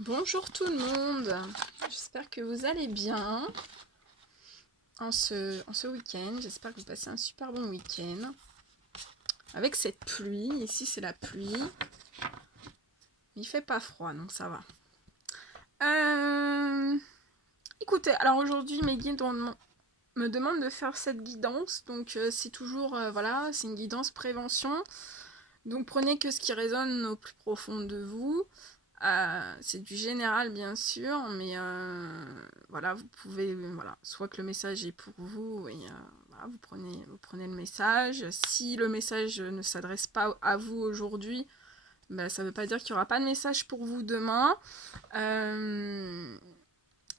Bonjour tout le monde, j'espère que vous allez bien en ce week-end. J'espère que vous passez un super bon week-end. Avec cette pluie, ici c'est la pluie, mais il fait pas froid donc ça va. Écoutez, alors aujourd'hui mes guides me demandent de faire cette guidance, donc c'est toujours, voilà, c'est une guidance prévention. Donc prenez que ce qui résonne au plus profond de vous. C'est du général bien sûr, mais voilà, vous pouvez, voilà, soit que le message est pour vous, et voilà, vous prenez le message. Si le message ne s'adresse pas à vous aujourd'hui, ben, ça ne veut pas dire qu'il n'y aura pas de message pour vous demain.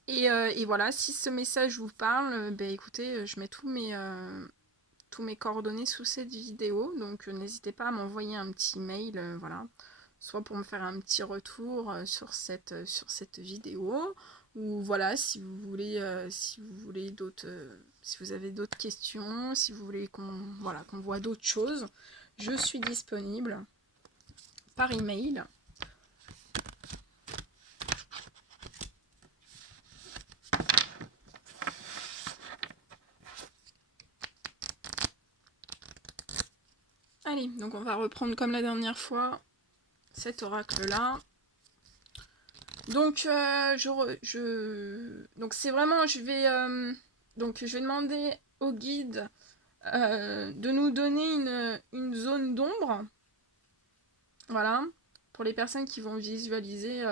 Et voilà, si ce message vous parle, ben écoutez, je mets tous mes coordonnées sous cette vidéo, donc n'hésitez pas à m'envoyer un petit mail, voilà, soit pour me faire un petit retour sur cette vidéo, ou voilà, si vous voulez d'autres, si vous avez d'autres questions, si vous voulez qu'on voit d'autres choses, je suis disponible par email. Allez, donc on va reprendre comme la dernière fois cet oracle là. Donc donc c'est vraiment, je vais demander au guide de nous donner une zone d'ombre, voilà, pour les personnes qui vont visualiser,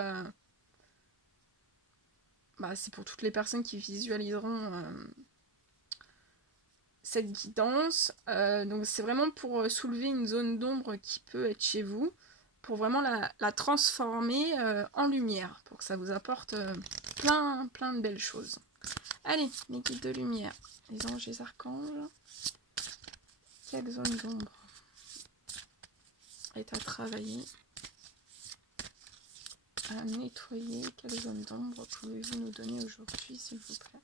c'est pour toutes les personnes qui visualiseront cette guidance. Donc c'est vraiment pour soulever une zone d'ombre qui peut être chez vous, pour vraiment la transformer en lumière, pour que ça vous apporte plein de belles choses. Allez, mes guides de lumière, les anges et les archanges, quelle zone d'ombre est à travailler, à nettoyer? Quelle zone d'ombre pouvez-vous nous donner aujourd'hui, s'il vous plaît?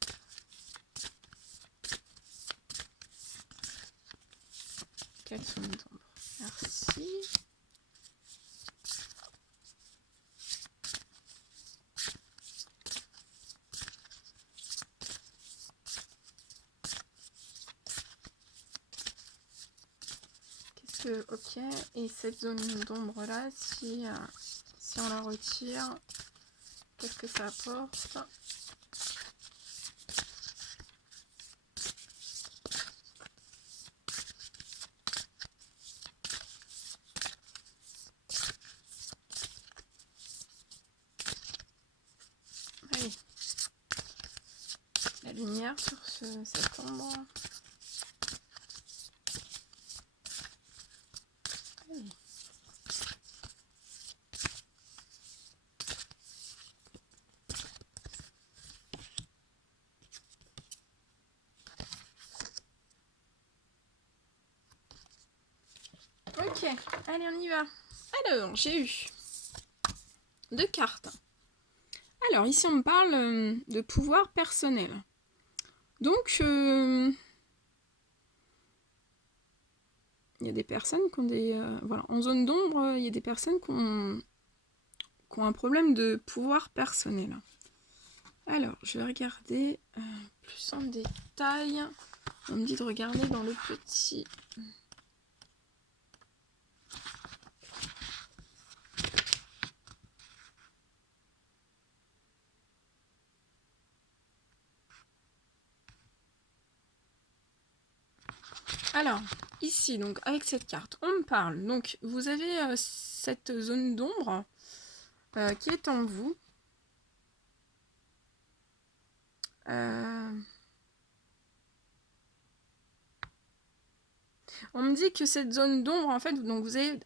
Quelle zone d'ombre? Merci. Ok, et cette zone d'ombre là, si on la retire, qu'est-ce que ça apporte? Allez, la lumière sur cette ombre. Allez. Ok, allez, on y va. Alors, j'ai eu 2 cartes. Alors, ici, on me parle de pouvoir personnel. Donc, il y a des personnes qui ont des... voilà, en zone d'ombre, il y a des personnes qui ont un problème de pouvoir personnel. Alors, je vais regarder plus en détail. On me dit de regarder dans le petit... Alors, ici, donc, avec cette carte, on me parle. Donc, vous avez cette zone d'ombre qui est en vous. On me dit que cette zone d'ombre, en fait, donc vous avez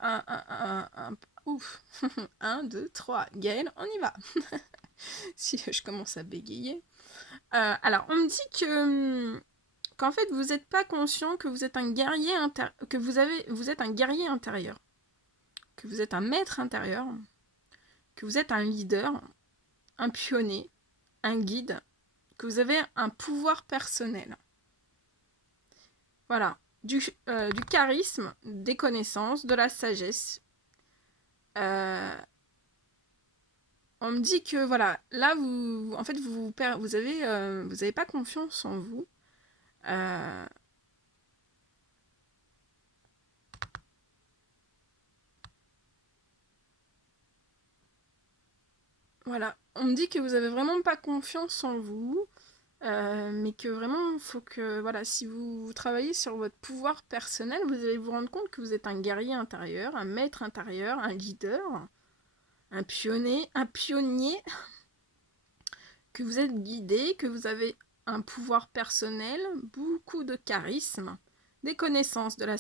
ouf, 1, 2, 3, Gaëlle, on y va. Si je commence à bégayer. Alors, on me dit qu'en fait, vous n'êtes pas conscient que vous êtes un guerrier que vous êtes un guerrier intérieur, que vous êtes un maître intérieur, que vous êtes un leader, un pionnier, un guide, que vous avez un pouvoir personnel. Voilà, du charisme, des connaissances, de la sagesse. On me dit que voilà, là vous, en fait, vous avez pas confiance en vous. Euh, voilà, on me dit que vous avez vraiment pas confiance en vous, mais que vraiment, il faut que voilà, si vous travaillez sur votre pouvoir personnel, vous allez vous rendre compte que vous êtes un guerrier intérieur, un maître intérieur, un leader, un pionnier, que vous êtes guidé, que vous avez un pouvoir personnel, beaucoup de charisme, des connaissances, de la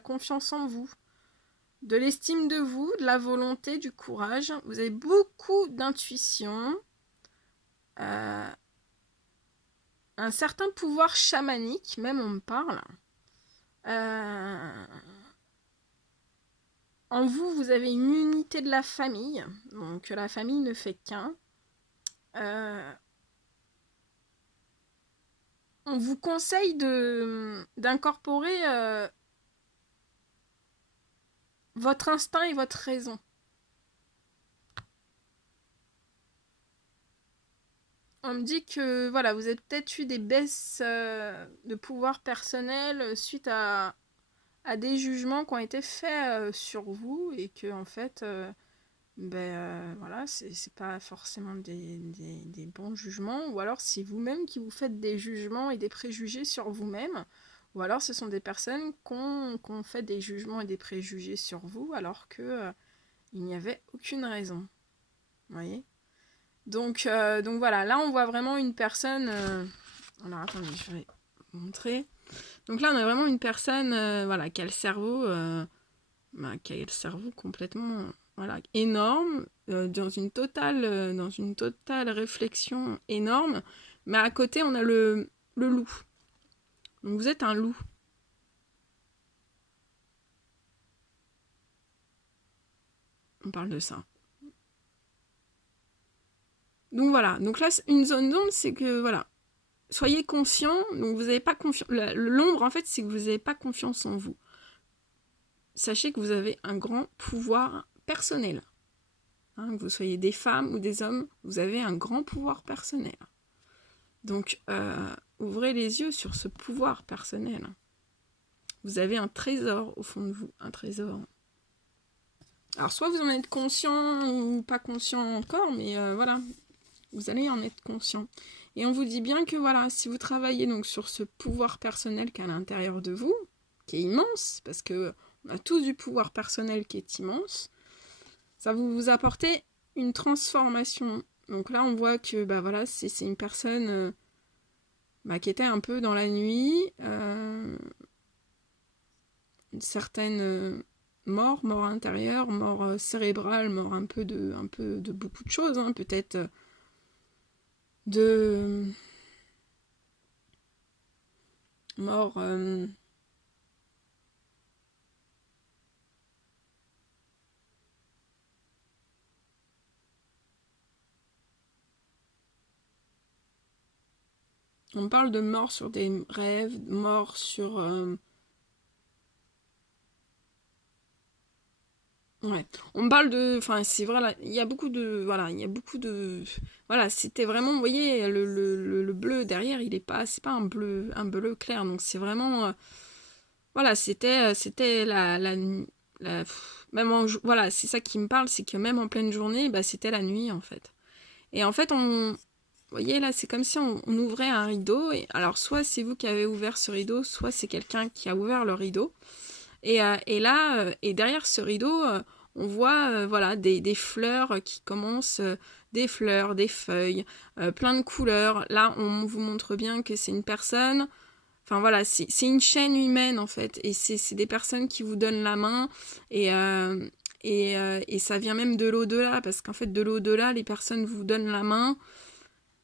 confiance en vous, de l'estime de vous, de la volonté, du courage. Vous avez beaucoup d'intuition, euh, un certain pouvoir chamanique, même on me parle. Euh, En vous, vous avez une unité de la famille, donc la famille ne fait qu'un. Euh, on vous conseille d'incorporer votre instinct et votre raison. On me dit que voilà, vous avez peut-être eu des baisses de pouvoir personnel suite à des jugements qui ont été faits sur vous et que en fait, voilà, c'est pas forcément des bons jugements, ou alors c'est vous-même qui vous faites des jugements et des préjugés sur vous-même, ou alors ce sont des personnes qui ont fait des jugements et des préjugés sur vous alors que il n'y avait aucune raison. Vous voyez, donc voilà, là on voit vraiment une personne. Alors attendez, je vais vous montrer. Donc là on a vraiment une personne voilà, qui a le cerveau complètement voilà, énorme, dans une totale réflexion énorme. Mais à côté on a le loup. Donc vous êtes un loup. On parle de ça. Donc voilà, donc là une zone d'ombre, c'est que voilà, soyez conscient, donc vous n'avez pas confiance. L'ombre, en fait, c'est que vous n'avez pas confiance en vous. Sachez que vous avez un grand pouvoir personnel. Hein, que vous soyez des femmes ou des hommes, vous avez un grand pouvoir personnel. Donc, ouvrez les yeux sur ce pouvoir personnel. Vous avez un trésor au fond de vous, un trésor. Alors, soit vous en êtes conscient ou pas conscient encore, mais voilà, vous allez en être conscient. Et on vous dit bien que voilà, si vous travaillez donc sur ce pouvoir personnel qui est à l'intérieur de vous, qui est immense, parce que on a tous du pouvoir personnel qui est immense, ça va vous apporter une transformation. Donc là, on voit que bah voilà, c'est une personne qui était un peu dans la nuit, une certaine mort intérieure, mort cérébrale, mort un peu de beaucoup de choses, hein, peut-être de mort. On parle de mort sur des rêves, mort sur. Ouais. On parle de. Enfin, c'est vrai, là, il y a beaucoup de. Voilà, il y a beaucoup de. Voilà, c'était vraiment. Vous voyez, le bleu derrière, il est pas. C'est pas un bleu clair. Donc, c'est vraiment. Voilà, c'était même voilà, c'est ça qui me parle, c'est que même en pleine journée, bah, c'était la nuit, en fait. Et en fait, vous voyez, là, c'est comme si on ouvrait un rideau. Et, alors, soit c'est vous qui avez ouvert ce rideau, soit c'est quelqu'un qui a ouvert le rideau. Et là, et derrière ce rideau, on voit voilà, des fleurs qui commencent, des fleurs, des feuilles, plein de couleurs. Là, on vous montre bien que c'est une personne. Enfin voilà, c'est une chaîne humaine en fait. Et c'est des personnes qui vous donnent la main. Et, et ça vient même de l'au-delà. Parce qu'en fait, de l'au-delà, les personnes vous donnent la main.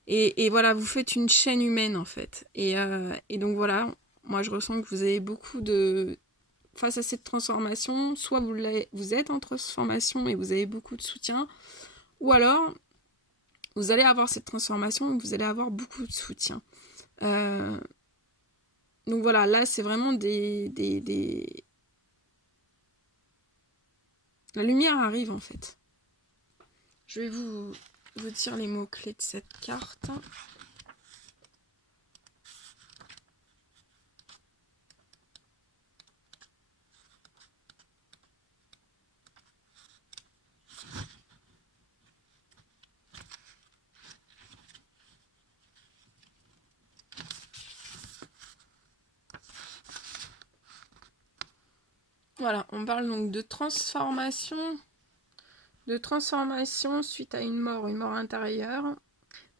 Et voilà, vous faites une chaîne humaine en fait. Et donc voilà, moi je ressens que vous avez beaucoup de. Face à cette transformation, soit vous êtes en transformation et vous avez beaucoup de soutien, ou alors vous allez avoir cette transformation et vous allez avoir beaucoup de soutien. Donc voilà, là c'est vraiment La lumière arrive en fait. Je vais vous dire les mots-clés de cette carte. Voilà, on parle donc de transformation suite à une mort intérieure.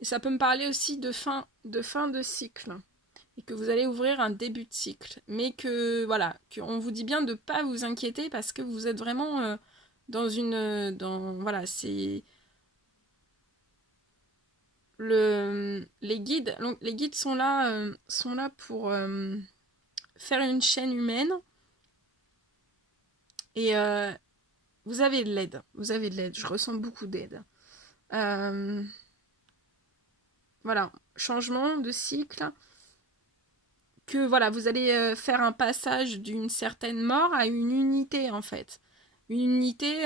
Et ça peut me parler aussi de fin de cycle. Et que vous allez ouvrir un début de cycle. Mais que, voilà, qu'on vous dit bien de ne pas vous inquiéter parce que vous êtes vraiment dans une... voilà, c'est... les guides sont là pour faire une chaîne humaine. Et vous avez de l'aide. Je ressens beaucoup d'aide. Voilà, changement de cycle. Que voilà, vous allez faire un passage d'une certaine mort à une unité en fait. Une unité,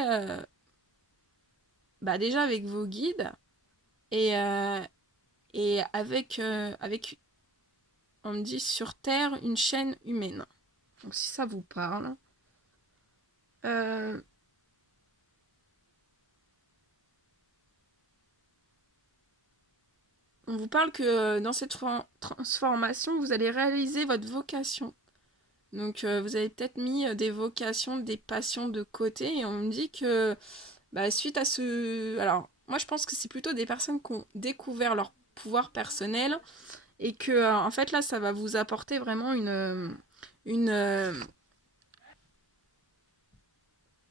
déjà avec vos guides et avec, on me dit sur Terre, une chaîne humaine. Donc si ça vous parle. On vous parle que dans cette transformation, vous allez réaliser votre vocation. Donc vous avez peut-être mis des vocations, des passions de côté et on me dit que suite à ce... Alors moi je pense que c'est plutôt des personnes qui ont découvert leur pouvoir personnel et que en fait là ça va vous apporter vraiment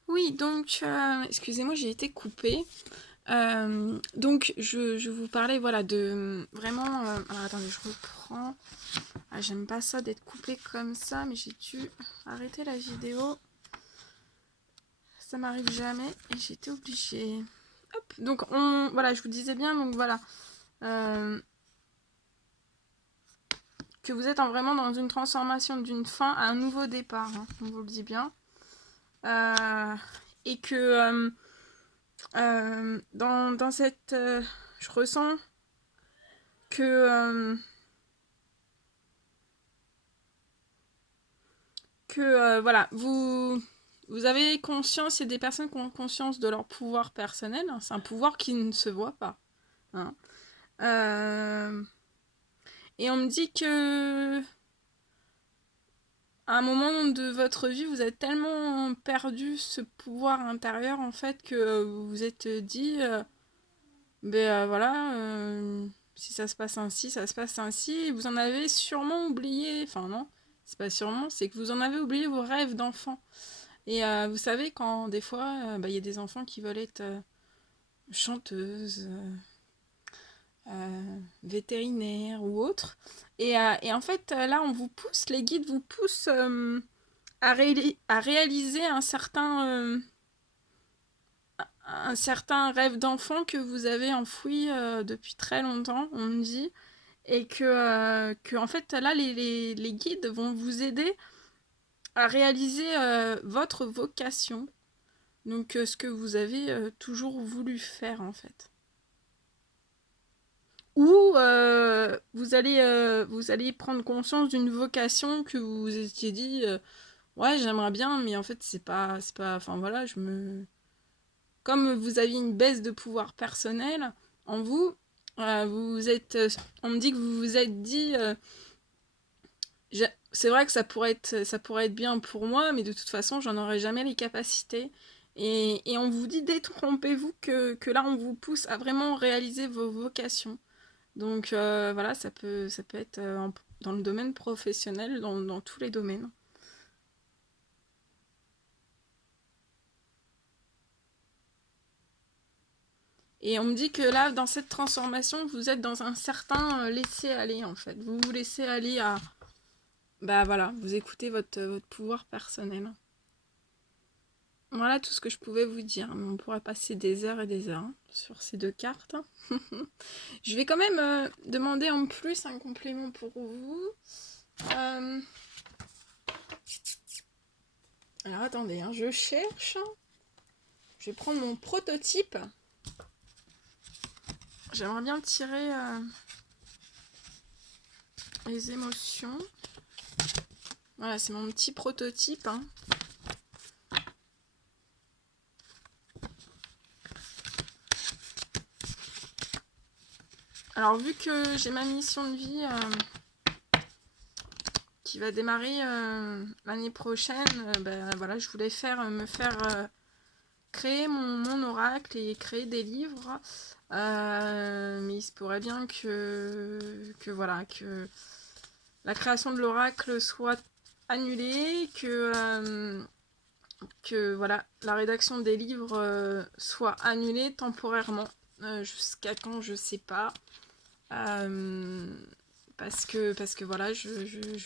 Oui, donc excusez-moi, j'ai été coupée. Donc je vous parlais voilà de vraiment alors attendez, je reprends. Ah, j'aime pas ça d'être coupée comme ça, mais j'ai dû arrêter la vidéo. Ça m'arrive jamais et j'étais obligée. Hop. Donc voilà, je vous disais bien, donc voilà. Que vous êtes vraiment dans une transformation d'une fin à un nouveau départ, hein, on vous le dit bien. Et que dans cette... je ressens que... voilà, vous avez conscience, il y a des personnes qui ont conscience de leur pouvoir personnel, hein, c'est un pouvoir qui ne se voit pas. Hein. Et on me dit que à un moment de votre vie, vous avez tellement perdu ce pouvoir intérieur en fait que vous vous êtes dit, voilà, si ça se passe ainsi, ça se passe ainsi. Et vous en avez sûrement oublié, enfin non, c'est pas sûrement, c'est que vous en avez oublié vos rêves d'enfant. Et vous savez quand des fois, y a des enfants qui veulent être chanteuses, vétérinaires ou autres. Et en fait, là, on vous pousse, les guides vous poussent à réaliser un certain rêve d'enfant que vous avez enfoui depuis très longtemps, on me dit. Et que en fait, là, les guides vont vous aider à réaliser votre vocation. Donc, ce que vous avez toujours voulu faire, en fait. Ou vous allez prendre conscience d'une vocation que vous vous étiez dit ouais, j'aimerais bien, mais en fait c'est pas enfin voilà, comme vous aviez une baisse de pouvoir personnel en vous, vous êtes on me dit que vous vous êtes dit c'est vrai que ça pourrait être bien pour moi, mais de toute façon j'en aurai jamais les capacités. Et on vous dit détrompez-vous que là on vous pousse à vraiment réaliser vos vocations. Donc voilà, ça peut être dans le domaine professionnel, dans tous les domaines. Et on me dit que là, dans cette transformation, vous êtes dans un certain laisser-aller, en fait. Vous vous laissez aller à... voilà, vous écoutez votre pouvoir personnel. Voilà tout ce que je pouvais vous dire. Mais on pourrait passer des heures et des heures sur ces deux cartes. Je vais quand même demander en plus un complément pour vous. Alors attendez, je cherche. Je vais prendre mon prototype. J'aimerais bien tirer les émotions. Voilà, c'est mon petit prototype. Hein. Alors, vu que j'ai ma mission de vie qui va démarrer l'année prochaine, voilà, je voulais me faire créer mon oracle et créer des livres. Mais il se pourrait bien voilà, que la création de l'oracle soit annulée, que voilà, la rédaction des livres soit annulée temporairement. Jusqu'à quand, je sais pas. Parce que voilà, je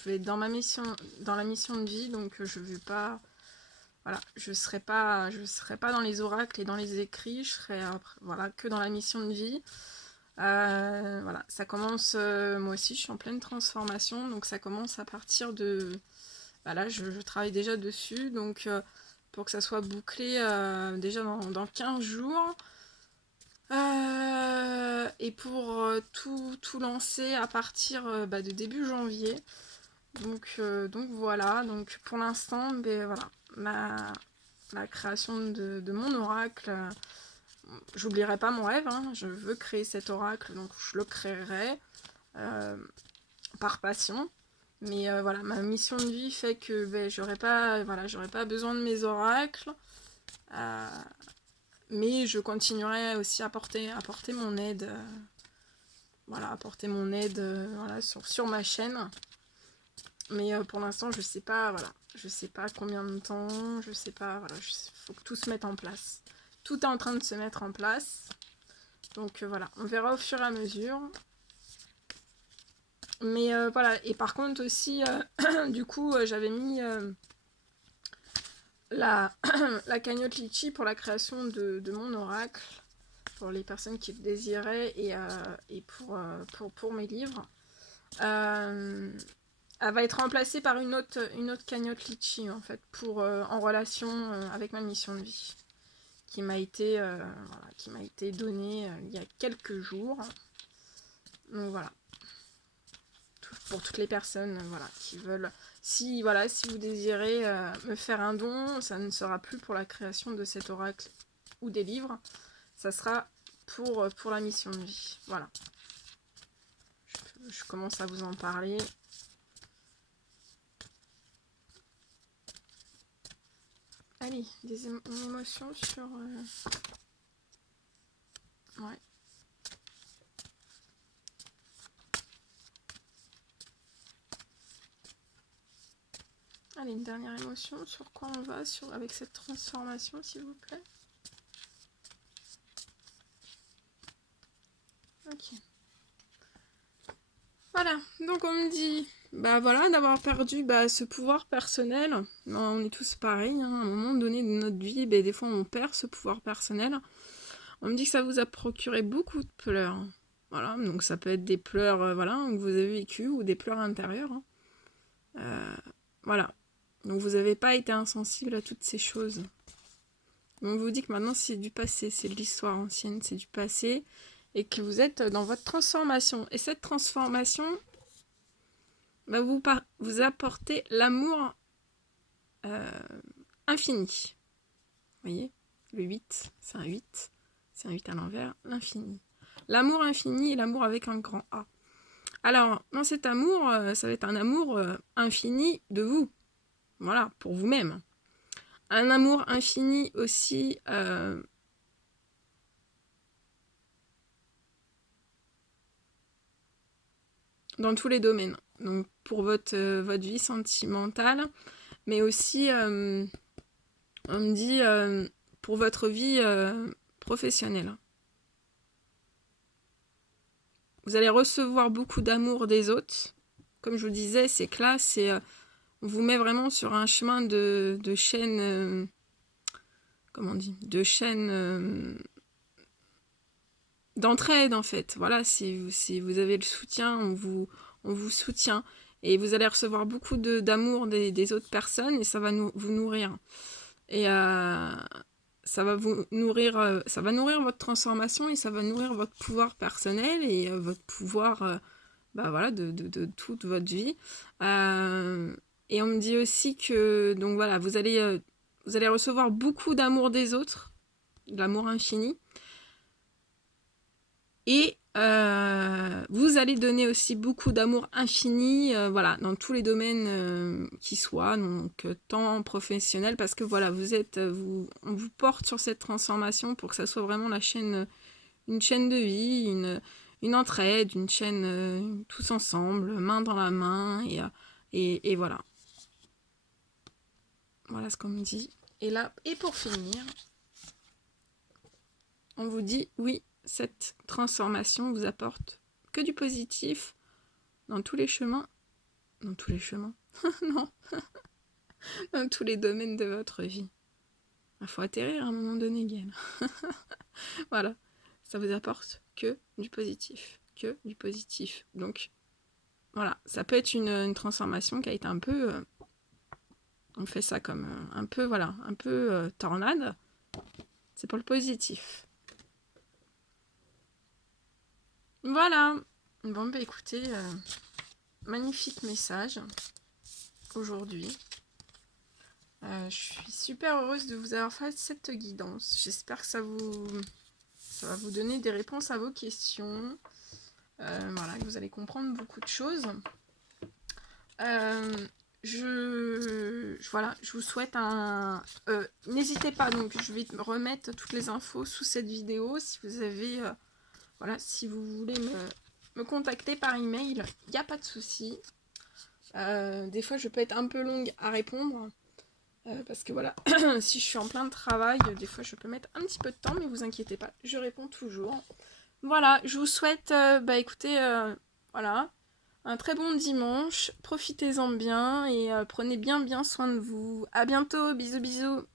vais être dans la mission de vie, donc je vais pas, voilà, je serai pas dans les oracles et dans les écrits, je serai voilà, que dans la mission de vie. Voilà, ça commence, moi aussi je suis en pleine transformation, donc ça commence à partir de, voilà, je travaille déjà dessus, donc pour que ça soit bouclé déjà dans 15 jours. Et pour tout lancer à partir de début janvier. Donc voilà, donc pour l'instant, voilà, la création de mon oracle, j'oublierai pas mon rêve, hein, je veux créer cet oracle, donc je le créerai par passion. Mais voilà, ma mission de vie fait que j'aurais pas besoin de mes oracles. Mais je continuerai aussi à apporter mon aide, voilà, voilà, sur ma chaîne. Mais pour l'instant, je sais pas, voilà, je sais pas combien de temps, je sais pas, voilà, faut que tout se mette en place. Tout est en train de se mettre en place. Donc voilà, on verra au fur et à mesure. Mais voilà, et par contre aussi, du coup, j'avais mis la cagnotte Litchi pour la création de mon oracle, pour les personnes qui le désiraient et pour mes livres. Elle va être remplacée par une autre cagnotte Litchi en fait, en relation avec ma mission de vie, qui m'a été donnée il y a quelques jours. Donc voilà, pour toutes les personnes voilà, qui veulent. Si vous désirez me faire un don, ça ne sera plus pour la création de cet oracle ou des livres, ça sera pour la mission de vie. Voilà. Je commence à vous en parler. Allez, une émotion sur... Ouais. Allez, une dernière émotion. Sur quoi on va avec cette transformation, s'il vous plaît? Ok. Voilà, donc on me dit, voilà, d'avoir perdu ce pouvoir personnel. On est tous pareils, hein. À un moment donné de notre vie, des fois on perd ce pouvoir personnel. On me dit que ça vous a procuré beaucoup de pleurs. Voilà, donc ça peut être des pleurs voilà, que vous avez vécues ou des pleurs intérieures. Hein. Voilà, donc vous n'avez pas été insensible à toutes ces choses. On vous dit que maintenant c'est du passé, c'est de l'histoire ancienne, c'est du passé, et que vous êtes dans votre transformation. Et cette transformation vous apportez l'amour infini. Vous voyez, le 8, c'est un 8. C'est un 8 à l'envers, l'infini. L'amour infini et l'amour avec un grand A. Alors, dans cet amour, ça va être un amour infini de vous. Voilà, pour vous-même. Un amour infini aussi dans tous les domaines. Donc, pour votre vie sentimentale, mais aussi, on me dit, pour votre vie professionnelle. Vous allez recevoir beaucoup d'amour des autres. Comme je vous disais, c'est que là, on vous met vraiment sur un chemin de chaîne, comment on dit, de chaîne d'entraide en fait. Voilà, si vous avez le soutien, on vous soutient. Et vous allez recevoir beaucoup d'amour des autres personnes et ça va vous nourrir. Et ça va vous nourrir, ça va nourrir votre transformation et ça va nourrir votre pouvoir personnel et votre pouvoir voilà, de toute votre vie. Et on me dit aussi que donc voilà, vous allez recevoir beaucoup d'amour des autres, de l'amour infini. Et vous allez donner aussi beaucoup d'amour infini, voilà, dans tous les domaines qui soient, donc tant professionnel, parce que voilà, on vous porte sur cette transformation pour que ça soit vraiment une chaîne de vie, une entraide, une chaîne tous ensemble, main dans la main, et voilà. Voilà ce qu'on me dit. Et là, et pour finir, on vous dit oui, cette transformation vous apporte que du positif dans tous les chemins. Dans tous les chemins non. Dans tous les domaines de votre vie. Il faut atterrir à un moment donné, Gaëlle. Voilà. Ça vous apporte que du positif. Que du positif. Donc, voilà. Ça peut être une transformation qui a été un peu... on fait ça comme un peu, voilà, un peu tornade. C'est pour le positif. Voilà. Bon, bah écoutez, magnifique message aujourd'hui. Je suis super heureuse de vous avoir fait cette guidance. J'espère que ça va vous donner des réponses à vos questions. Voilà, que vous allez comprendre beaucoup de choses. Voilà, je vous souhaite un... n'hésitez pas, donc je vais remettre toutes les infos sous cette vidéo. Si vous avez... voilà, si vous voulez me contacter par email, il n'y a pas de souci. Des fois, je peux être un peu longue à répondre. Parce que voilà, si je suis en plein de travail, des fois je peux mettre un petit peu de temps, mais vous inquiétez pas, je réponds toujours. Voilà, je vous souhaite, écoutez, voilà, un très bon dimanche, profitez-en bien et prenez bien soin de vous. À bientôt, bisous bisous.